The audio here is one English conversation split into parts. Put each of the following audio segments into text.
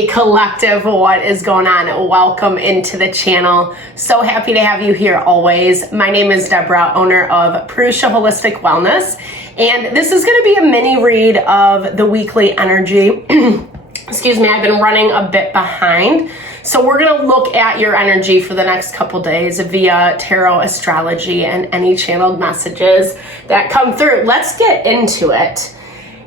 Hey collective, what is going on? Welcome into the channel. So happy to have you here always. My name is Deborah, owner of Purusha Holistic Wellness, and this is going to be a mini read of the weekly energy. Excuse me, I've been running a bit behind. So we're going to look at your energy for the next couple days via tarot, astrology, and any channeled messages that come through. Let's get into it.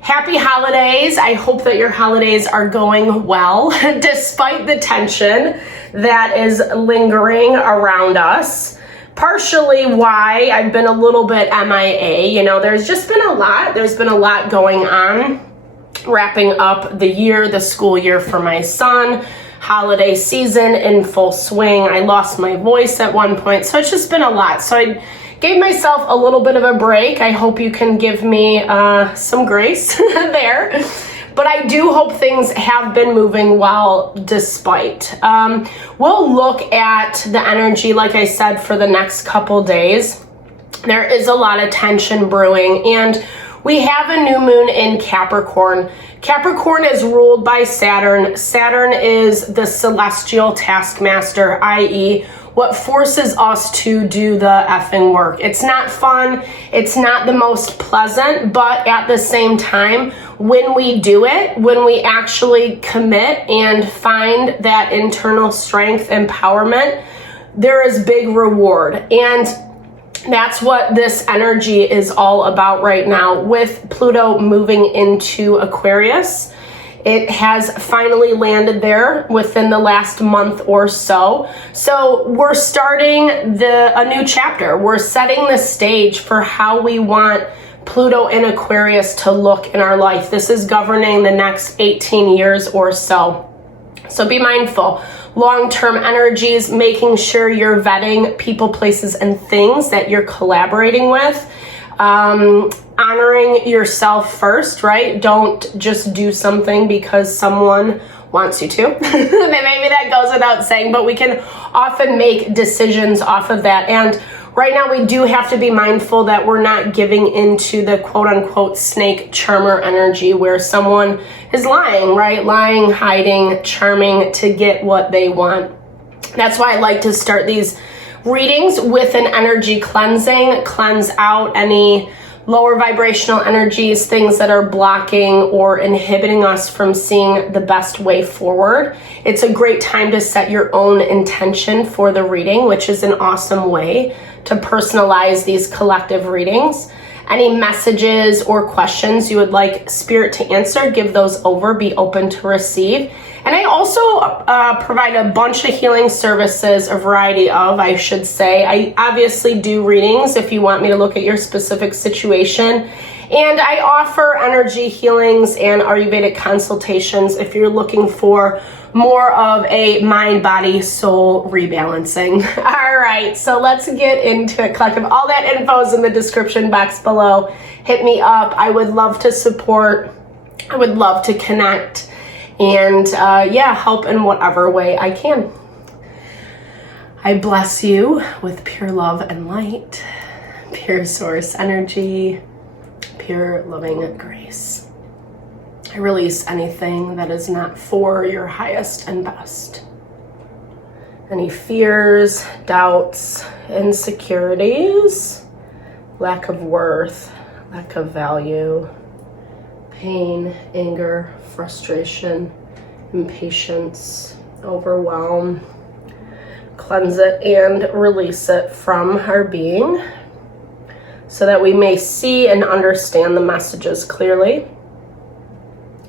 Happy holidays. I hope that your holidays are going well, despite the tension that is lingering around us. Partially why I've been a little bit MIA. You know, there's just been a lot. There's been a lot going on. Wrapping up the year, the school year for my son. Holiday season in full swing. I lost my voice at one point, so it's just been a lot. So I gave myself a little bit of a break. I hope you can give me some grace there. But I do hope things have been moving well despite. We'll look at the energy, like I said, for the next couple days. There is a lot of tension brewing, and we have a new moon in Capricorn. Capricorn is ruled by Saturn. Saturn is the celestial taskmaster, i.e., what forces us to do the effing work. It's not fun. It's not the most pleasant, but at the same time, when we do it, when we actually commit and find that internal strength, empowerment, there is big reward. And that's what this energy is all about right now with Pluto moving into Aquarius. It has finally landed there within the last month or so. So we're starting a new chapter. We're setting the stage for how we want Pluto in Aquarius to look in our life. This is governing the next 18 years or so. So be mindful. Long-term energies, making sure you're vetting people, places, and things that you're collaborating with. Honoring yourself first, right? Don't just do something because someone wants you to. Maybe that goes without saying, but we can often make decisions off of that. And right now we do have to be mindful that we're not giving into the quote-unquote snake charmer energy where someone is lying, right? Lying, hiding, charming to get what they want. That's why I like to start these readings with an energy cleansing, cleanse out any lower vibrational energies, things that are blocking or inhibiting us from seeing the best way forward. It's a great time to set your own intention for the reading, which is an awesome way to personalize these collective readings. Any messages or questions you would like Spirit to answer, give those over, be open to receive. And I also provide a bunch of healing services, a variety of, I should say. I obviously do readings if you want me to look at your specific situation. And I offer energy healings and Ayurvedic consultations if you're looking for more of a mind, body, soul rebalancing. All right, so let's get into it, collective. All that info is in the description box below. Hit me up. I would love to support. I would love to connect. And help in whatever way I can. I bless you with pure love and light, pure source energy, pure loving grace. I release anything that is not for your highest and best. Any fears, doubts, insecurities, lack of worth, lack of value, pain, anger, frustration, impatience, overwhelm. Cleanse it and release it from our being so that we may see and understand the messages clearly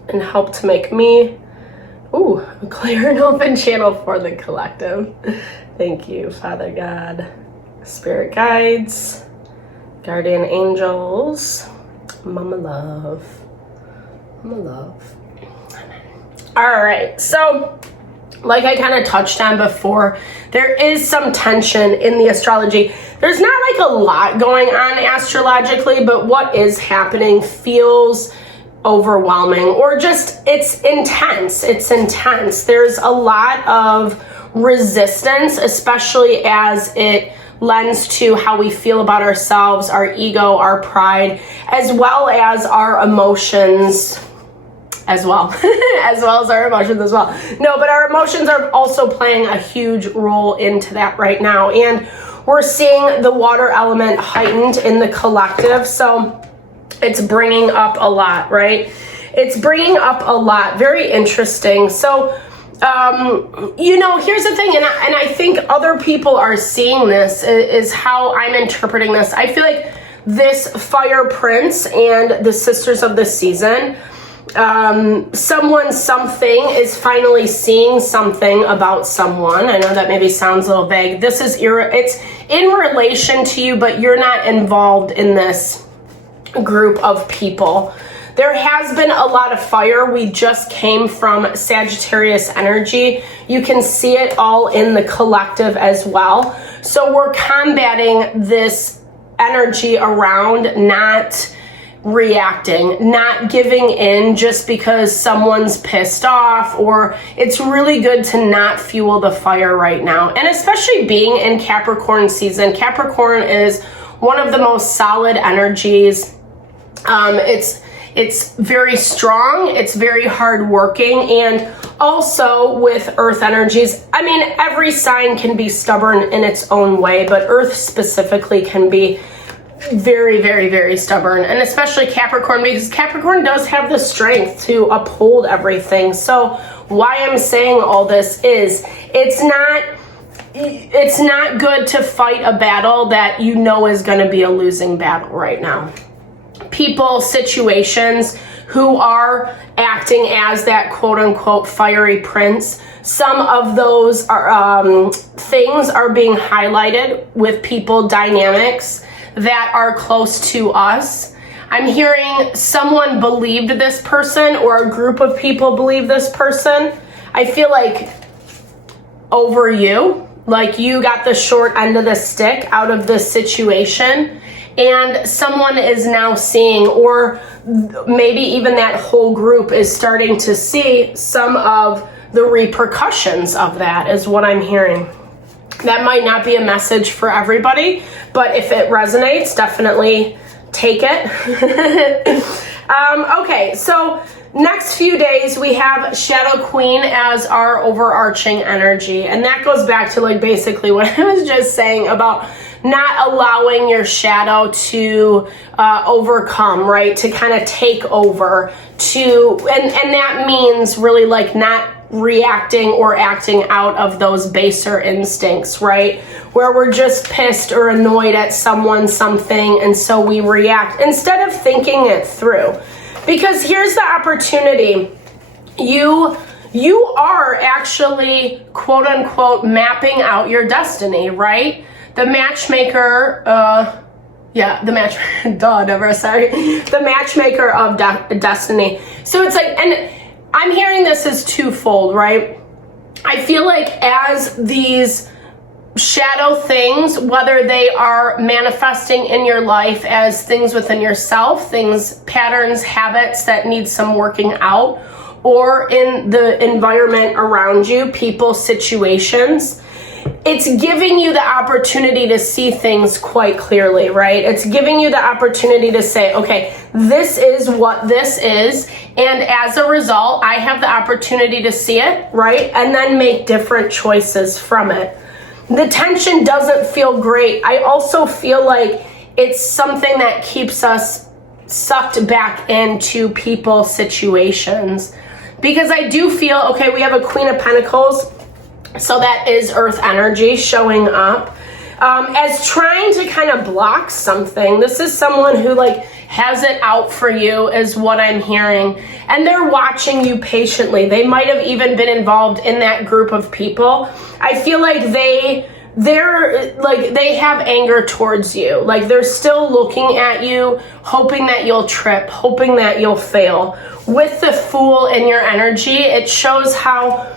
and help to make me a clear and open channel for the collective. Thank you, Father God, Spirit guides, guardian angels, Mama Love. All right, so like I kind of touched on before, there is some tension in the astrology. There's not like a lot going on astrologically, but what is happening feels overwhelming, or just it's intense. There's a lot of resistance, especially as it lends to how we feel about ourselves, our ego, our pride, as well as our emotions as well, as well as our emotions as well. No, but our emotions are also playing a huge role into that right now. And we're seeing the water element heightened in the collective. So it's bringing up a lot, right? It's bringing up a lot. Very interesting. So, you know, here's the thing, and I think other people are seeing this, is how I'm interpreting this. I feel like this Fire Prince and the Sisters of the Season, something is finally seeing something about someone. I know that maybe sounds a little vague. This is it's in relation to you, but you're not involved in this group of people. There has been a lot of fire. We just came from Sagittarius energy. You can see it all in the collective as well. So we're combating this energy around not reacting, not giving in just because someone's pissed off, or it's really good to not fuel the fire right now. And especially being in Capricorn season. Capricorn is one of the most solid energies. It's very strong, it's very hardworking, and also with Earth energies, I mean, every sign can be stubborn in its own way, but Earth specifically can be very, very, very stubborn, and especially Capricorn, because Capricorn does have the strength to uphold everything. So why I'm saying all this is, it's not good to fight a battle that you know is going to be a losing battle right now. People, situations who are acting as that quote-unquote fiery prince, some of those are, things are being highlighted with people dynamics that are close to us. I'm hearing someone believed this person, or a group of people believe this person. I feel like over you, like you got the short end of the stick out of this situation. And someone is now seeing, or maybe even that whole group is starting to see some of the repercussions of that, is what I'm hearing. That might not be a message for everybody, but if it resonates, definitely take it. Okay, so next few days we have Shadow Queen as our overarching energy. And that goes back to like basically what I was just saying about not allowing your shadow to overcome, right? To kind of take over, and that means really like not reacting or acting out of those baser instincts, right? Where we're just pissed or annoyed at someone, something, and so we react instead of thinking it through. Because here's the opportunity. You are actually, quote unquote, mapping out your destiny, right? The matchmaker, the matchmaker of destiny. So it's like, and I'm hearing this as twofold, right? I feel like as these shadow things, whether they are manifesting in your life as things within yourself, things, patterns, habits that need some working out, or in the environment around you, people, situations, it's giving you the opportunity to see things quite clearly, right? It's giving you the opportunity to say, okay, this is what this is, and as a result, I have the opportunity to see it, right? And then make different choices from it. The tension doesn't feel great. I also feel like it's something that keeps us sucked back into people, situations. Because I do feel, okay, we have a Queen of Pentacles, so that is Earth energy showing up as trying to kind of block something. This is someone who like has it out for you, is what I'm hearing. And they're watching you patiently. They might have even been involved in that group of people. I feel like they're like, they have anger towards you. Like they're still looking at you, hoping that you'll trip, hoping that you'll fail. With the Fool in your energy, it shows how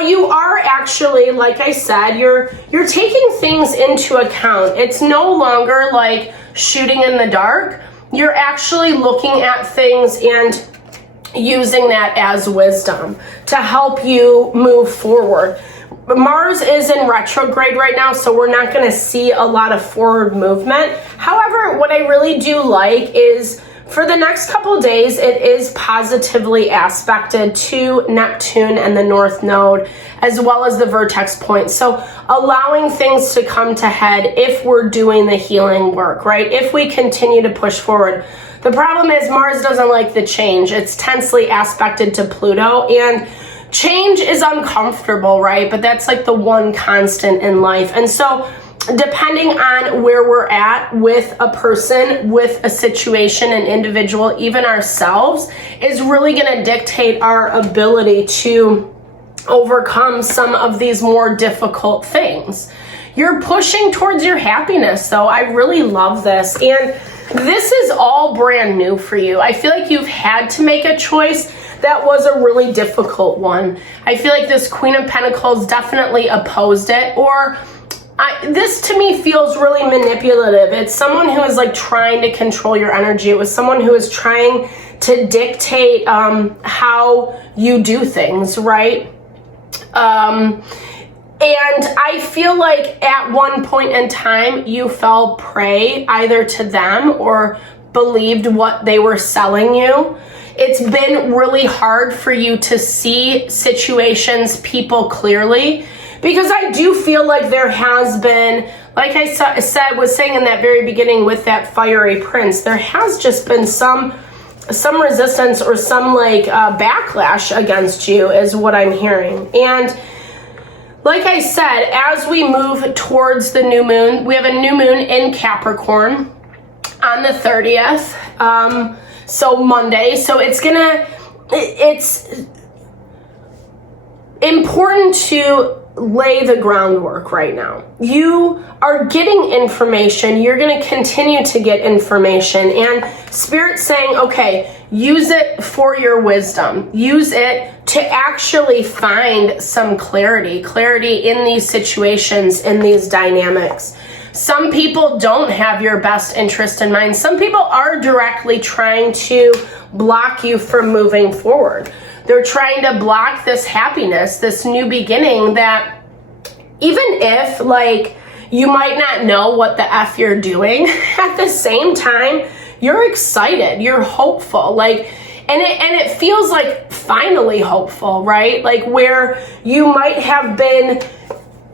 you are actually, like I said, you're taking things into account. It's no longer like shooting in the dark. You're actually looking at things and using that as wisdom to help you move forward. Mars is in retrograde right now, so we're not going to see a lot of forward movement. However, what I really do like is for the next couple days, it is positively aspected to Neptune and the North Node, as well as the vertex point. So allowing things to come to head if we're doing the healing work, right? If we continue to push forward. The problem is Mars doesn't like the change. It's tensely aspected to Pluto, and change is uncomfortable, right? But that's like the one constant in life. And so depending on where we're at with a person, with a situation, an individual, even ourselves, is really going to dictate our ability to overcome some of these more difficult things. You're pushing towards your happiness, though. I really love this. And this is all brand new for you. I feel like you've had to make a choice that was a really difficult one. I feel like this Queen of Pentacles definitely opposed it, or this to me feels really manipulative. It's someone who is like trying to control your energy. It was someone who is trying to dictate how you do things, right? And I feel like at one point in time, you fell prey either to them or believed what they were selling you. It's been really hard for you to see situations, people clearly, because I do feel like there has been, like I was saying in that very beginning with that fiery prince, there has just been some resistance or some like backlash against you is what I'm hearing. And like I said, as we move towards the new moon, we have a new moon in Capricorn on the 30th, so Monday. So it's important to lay the groundwork right now. You are getting information. You're going to continue to get information, and Spirit's saying, okay, use it for your wisdom. Use it to actually find some clarity in these situations, in these dynamics. Some people don't have your best interest in mind. Some people are directly trying to block you from moving forward. They're trying to block this happiness, this new beginning that even if like you might not know what the F you're doing, at the same time, you're excited, you're hopeful, like, and it feels like finally hopeful, right? Like where you might have been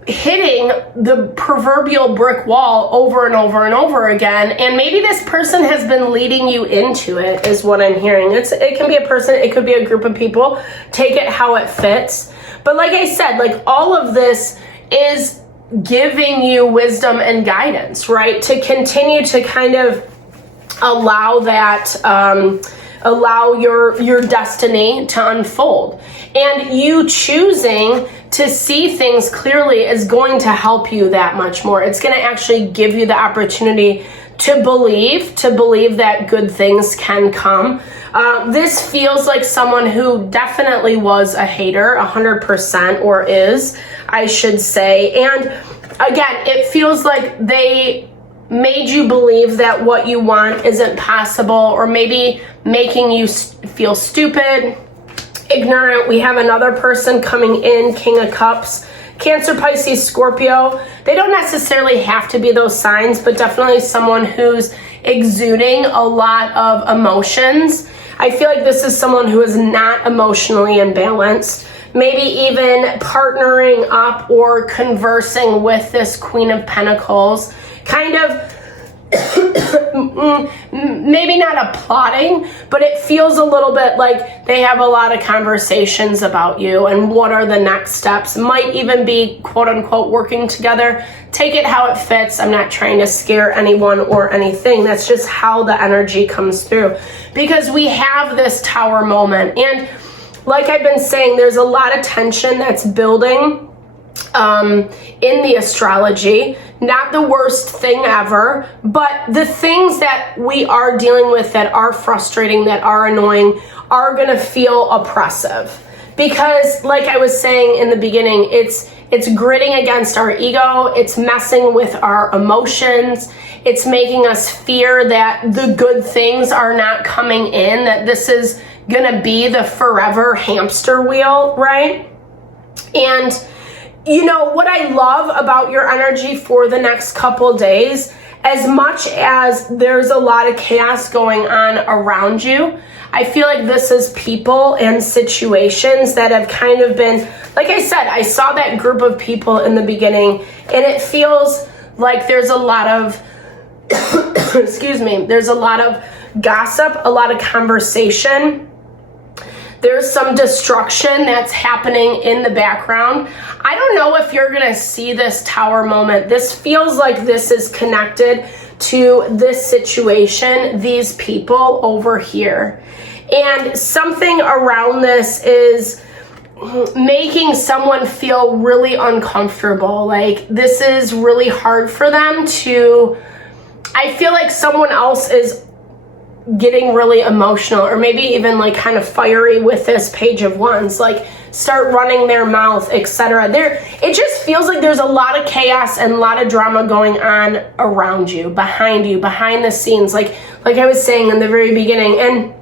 hitting the proverbial brick wall over and over and over again, and maybe this person has been leading you into it, is what I'm hearing. It can be a person, it could be a group of people. Take it how it fits. But like I said, like all of this is giving you wisdom and guidance, right? To continue to kind of allow that, allow your destiny to unfold. And you choosing to see things clearly is going to help you that much more. It's going to actually give you the opportunity to believe that good things can come. This feels like someone who definitely was a hater, 100%, or is, I should say. And again, it feels like they made you believe that what you want isn't possible, or maybe making you feel stupid, ignorant. We have another person coming in, King of Cups, Cancer, Pisces, Scorpio. They don't necessarily have to be those signs, but definitely someone who's exuding a lot of emotions. I feel like this is someone who is not emotionally imbalanced. Maybe even partnering up or conversing with this Queen of Pentacles, kind of maybe not a plotting, but it feels a little bit like they have a lot of conversations about you and what are the next steps. Might even be quote unquote working together. Take it how it fits. I'm not trying to scare anyone or anything. That's just how the energy comes through, because we have this Tower moment. And like I've been saying, there's a lot of tension that's building in the astrology. Not the worst thing ever, but the things that we are dealing with that are frustrating, that are annoying, are going to feel oppressive. Because like I was saying in the beginning, it's gritting against our ego, it's messing with our emotions, it's making us fear that the good things are not coming in, that this is going to be the forever hamster wheel, right? And you know, what I love about your energy for the next couple days, as much as there's a lot of chaos going on around you, I feel like this is people and situations that have kind of been, like I said, I saw that group of people in the beginning, and it feels like there's a lot of, excuse me, there's a lot of gossip, a lot of conversation. There's some destruction that's happening in the background. I don't know if you're going to see this tower moment. This feels like this is connected to this situation, these people over here. And something around this is making someone feel really uncomfortable. Like this is really hard for them to, I feel like someone else is getting really emotional, or maybe even like kind of fiery with this Page of Wands, like start running their mouth, etc. It just feels like there's a lot of chaos and a lot of drama going on around you, behind the scenes, like I was saying in the very beginning. And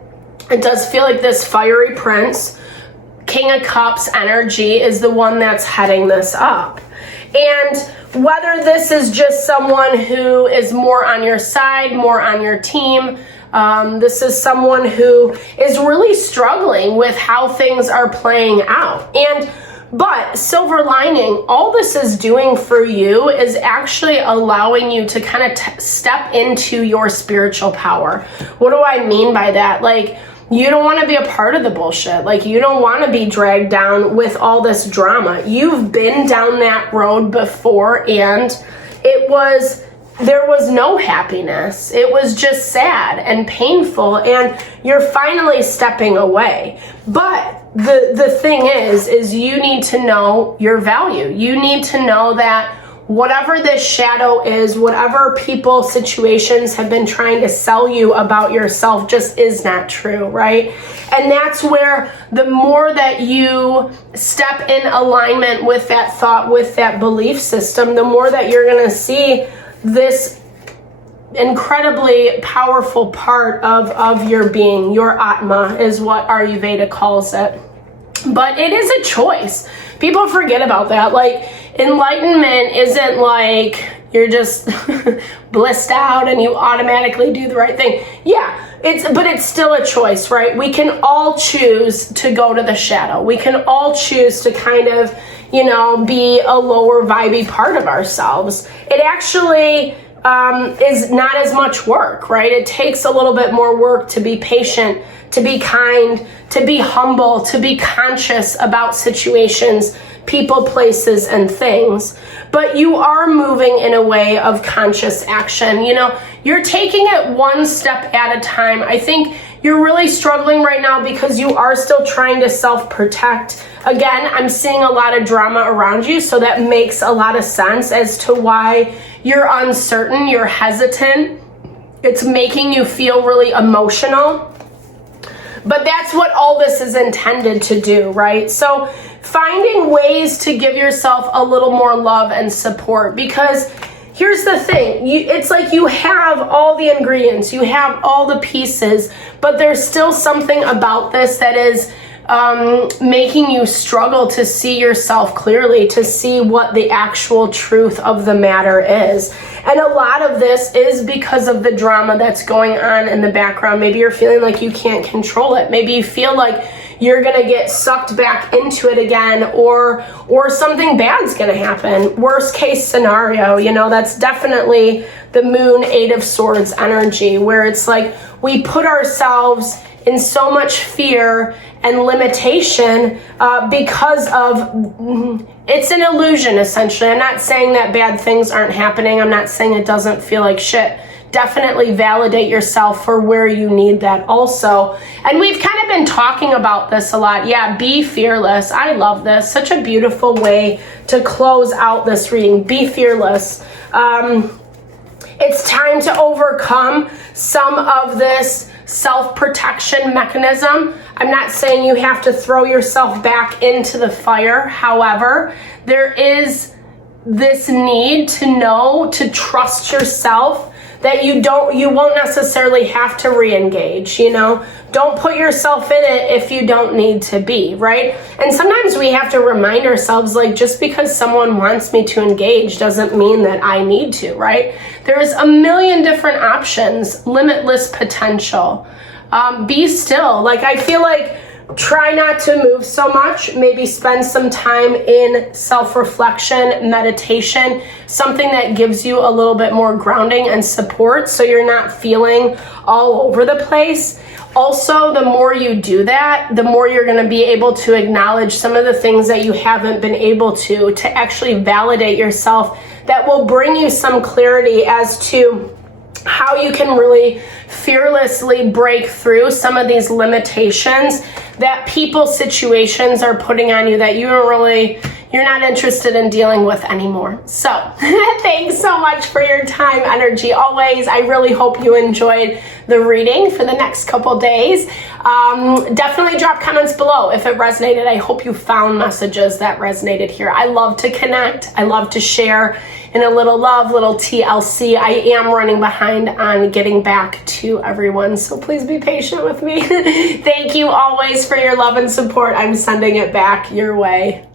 it does feel like this fiery prince, King of Cups energy is the one that's heading this up. And whether this is just someone who is more on your side, more on your team, this is someone who is really struggling with how things are playing out. But silver lining, all this is doing for you is actually allowing you to kind of step into your spiritual power. What do I mean by that? Like, you don't want to be a part of the bullshit. Like, you don't want to be dragged down with all this drama. You've been down that road before, and there was no happiness. It was just sad and painful, and you're finally stepping away. But the thing is you need to know your value. You need to know that whatever this shadow is, whatever people, situations have been trying to sell you about yourself just is not true, right? And that's where the more that you step in alignment with that thought, with that belief system, the more that you're going to see this incredibly powerful part of your being. Your Atma is what Ayurveda calls it. But it is a choice. People forget about that. Like, enlightenment isn't like you're just blissed out and you automatically do the right thing. Yeah, but it's still a choice, right? We can all choose to go to the shadow. We can all choose to kind of, be a lower vibey part of ourselves. It actually is not as much work, right? It takes a little bit more work to be patient, to be kind, to be humble, to be conscious about situations, people, places, and things. But you are moving in a way of conscious action. You're taking it one step at a time. I think you're really struggling right now because you are still trying to self-protect. Again, I'm seeing a lot of drama around you, so that makes a lot of sense as to why you're uncertain, you're hesitant. It's making you feel really emotional. But that's what all this is intended to do, right? So finding ways to give yourself a little more love and support, because here's the thing, it's like you have all the ingredients, you have all the pieces, but there's still something about this that is making you struggle to see yourself clearly, to see what the actual truth of the matter is. And a lot of this is because of the drama that's going on in the background. Maybe you're feeling like you can't control it. Maybe you feel like you're going to get sucked back into it again, or something bad's going to happen. Worst case scenario, that's definitely the Moon, Eight of Swords energy, where it's like we put ourselves in so much fear and limitation because of, it's an illusion, essentially. I'm not saying that bad things aren't happening. I'm not saying it doesn't feel like shit. Definitely validate yourself for where you need that also. And we've kind of been talking about this a lot. Yeah, be fearless. I love this. Such a beautiful way to close out this reading. Be fearless. It's time to overcome some of this self-protection mechanism. I'm not saying you have to throw yourself back into the fire. However, there is this need to know, to trust yourself, that you won't necessarily have to re-engage, you know? Don't put yourself in it if you don't need to be, right? And sometimes we have to remind ourselves, like, just because someone wants me to engage doesn't mean that I need to, right? There's a million different options, limitless potential. Be still. Like, I feel like try not to move so much. Maybe spend some time in self-reflection, meditation, something that gives you a little bit more grounding and support so you're not feeling all over the place. Also, the more you do that, the more you're going to be able to acknowledge some of the things that you haven't been able to actually validate yourself. That will bring you some clarity as to how you can really fearlessly break through some of these limitations that people, situations are putting on you that you're not interested in dealing with anymore. So thanks so much for your time, energy, always. I really hope you enjoyed the reading for the next couple days. Definitely drop comments below if it resonated. I hope you found messages that resonated here. I love to connect. I love to share in a little love, little TLC. I am running behind on getting back to everyone, so please be patient with me. Thank you always for your love and support. I'm sending it back your way.